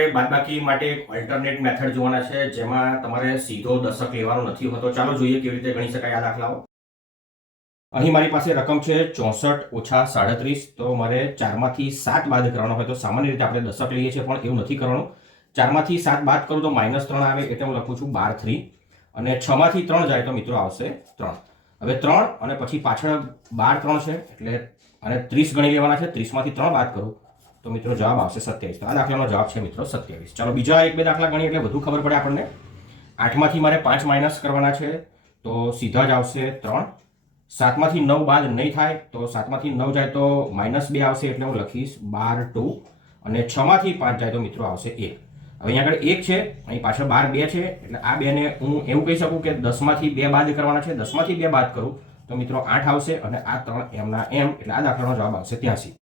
આપણે બાદબાકી માટે એક ઓલ્ટરનેટ મેથડ જોવાના છે, જેમાં તમારે સીધો દશક લેવાનો નથી હોતો. ચાલો જોઈએ કેવી રીતે ગણી શકાય આ દાખલાઓ. અહીં મારી પાસે રકમ છે 64 - 37. તો મારે 4માંથી 7 બાદ કરવાનો હોય તો સામાન્ય રીતે આપણે દશક લઈએ છીએ, પણ એવું નથી કરવાનું. 4માંથી 7 બાદ કરું તો -3 આવે, એટલે હું લખું છું 12 3. અને 6માંથી 3 જાય તો મિત્રો આવશે 3. હવે 3 અને પછી પાછળ 12 3 છે, એટલે અને 30 ગણી લેવાના છે. 30માંથી 3 બાદ કરું તો મિત્રો જવાબ આવશે 27. તો આ દાખલાનો જવાબ છે મિત્રો 27. ચાલો બીજા એક બે દાખલા ગણીએ એટલે વધુ ખબર પડે આપણને. 8માંથી મારે 5 માઇનસ કરવાના છે, તો સીધા જ આવશે 3. 7માંથી 9 બાદ નહીં થાય, તો 7માંથી 9 જાય તો -2 આવશે, એટલે હું લખીશ 12 2. અને 6માંથી 5 જાય તો મિત્રો આવશે 1. હવે અહીંયા આગળ 1 છે, અહીં પાછળ 12 2 છે, એટલે આ બેને હું એવું કહી શકું કે 10માંથી 2 બાદ કરવાના છે. 10માંથી 2 બાદ કરું તો મિત્રો 8 આવશે, અને આ 3 એમના એમ, એટલે આ દાખલાનો જવાબ આવશે 83.